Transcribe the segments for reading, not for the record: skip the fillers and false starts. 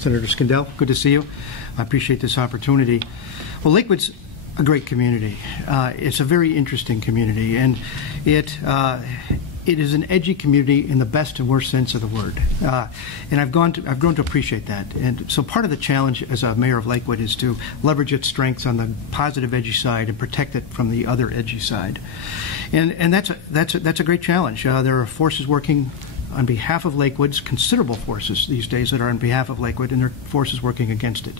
Senator Skindell, good to see you. I appreciate this opportunity. Well, Lakewood's a great community. It's a very interesting community, and it is an edgy community in the best and worst sense of the word. And I've grown to appreciate that. And so part of the challenge as a mayor of Lakewood is to leverage its strengths on the positive edgy side and protect it from the other edgy side. And that's a great challenge. There are forces working on behalf of Lakewood's, considerable forces these days that are on behalf of Lakewood, and there are forces working against it.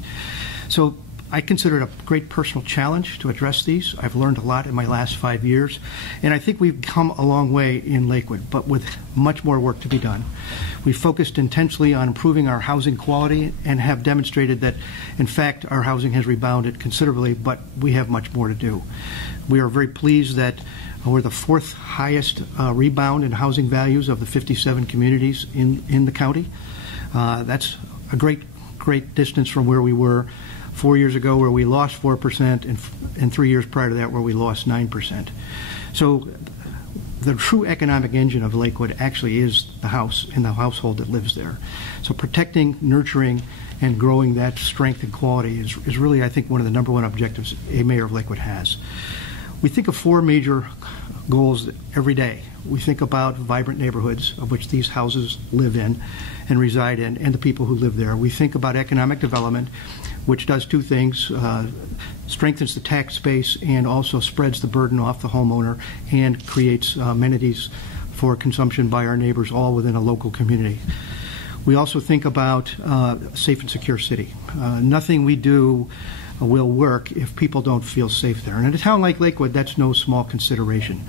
So I consider it a great personal challenge to address these. I've learned a lot in my last 5 years, and I think we've come a long way in Lakewood, but with much more work to be done. We've focused intensely on improving our housing quality and have demonstrated that, in fact, our housing has rebounded considerably, but we have much more to do. We are very pleased that we're the fourth highest rebound in housing values of the 57 communities in the county. That's a great distance from where we were 4 years ago, where we lost 4%, and 3 years prior to that, where we lost 9%. So the true economic engine of Lakewood actually is the house and the household that lives there. So protecting, nurturing, and growing that strength and quality is really, I think, one of the #1 objectives a mayor of Lakewood has. We think of 4 major goals every day. We think about vibrant neighborhoods, of which these houses live in and reside in, and the people who live there. We think about economic development, which does 2 things, strengthens the tax base and also spreads the burden off the homeowner and creates amenities for consumption by our neighbors, all within a local community. We also think about a safe and secure city. Nothing we do will work if people don't feel safe there. And in a town like Lakewood, that's no small consideration.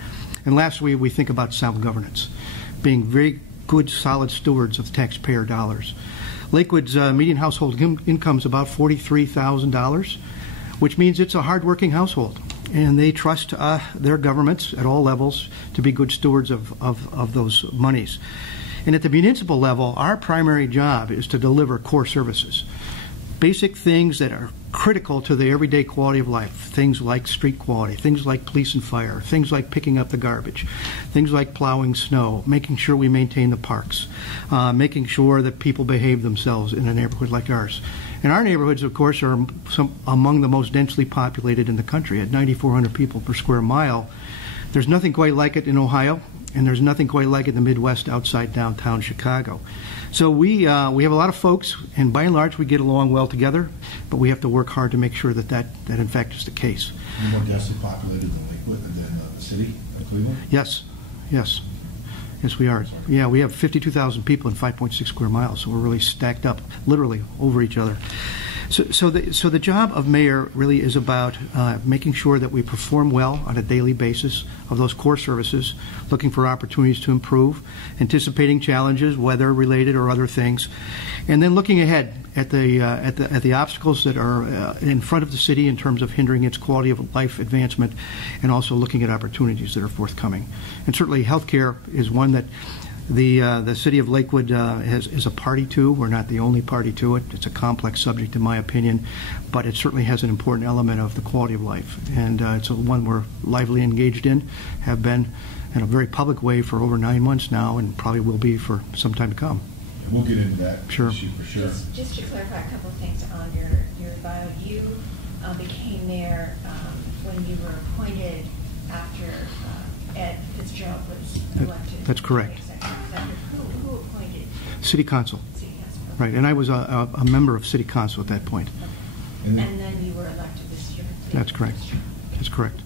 And lastly, we think about sound governance, being very good, solid stewards of taxpayer dollars. Lakewood's median household income is about $43,000, which means it's a hardworking household. And they trust their governments at all levels to be good stewards of those monies. And at the municipal level, our primary job is to deliver core services, basic things that are critical to the everyday quality of life, things like street quality, things like police and fire, things like picking up the garbage, things like plowing snow, making sure we maintain the parks, making sure that people behave themselves in a neighborhood like ours. And our neighborhoods, of course, are among the most densely populated in the country at 9,400 people per square mile. There's nothing quite like it in Ohio, and there's nothing quite like it in the Midwest outside downtown Chicago. So we have a lot of folks, and by and large we get along well together, but we have to work hard to make sure that in fact is the case. More densely populated than Lakewood, than the city of Cleveland? Yes, we are. Yeah, we have 52,000 people in 5.6 square miles, so we're really stacked up, literally, over each other. So the job of mayor really is about making sure that we perform well on a daily basis of those core services, looking for opportunities to improve, anticipating challenges, weather related or other things, and then looking ahead at the obstacles that are in front of the city in terms of hindering its quality of life advancement, and also looking at opportunities that are forthcoming. And certainly healthcare is one that the city of Lakewood is a party to. We're not the only party to it. It's a complex subject in my opinion, but it certainly has an important element of the quality of life. And it's one we're lively engaged in, have been in a very public way for over 9 months now, and probably will be for some time to come. And we'll get into that issue for sure. Just to clarify a couple of things on your bio, you became mayor when you were appointed after Ed Fitzgerald was elected. That's correct. Who appointed? City Council. City Council. Right, and I was a member of City Council at that point. Okay. And then you were elected this year. That's correct. That's correct.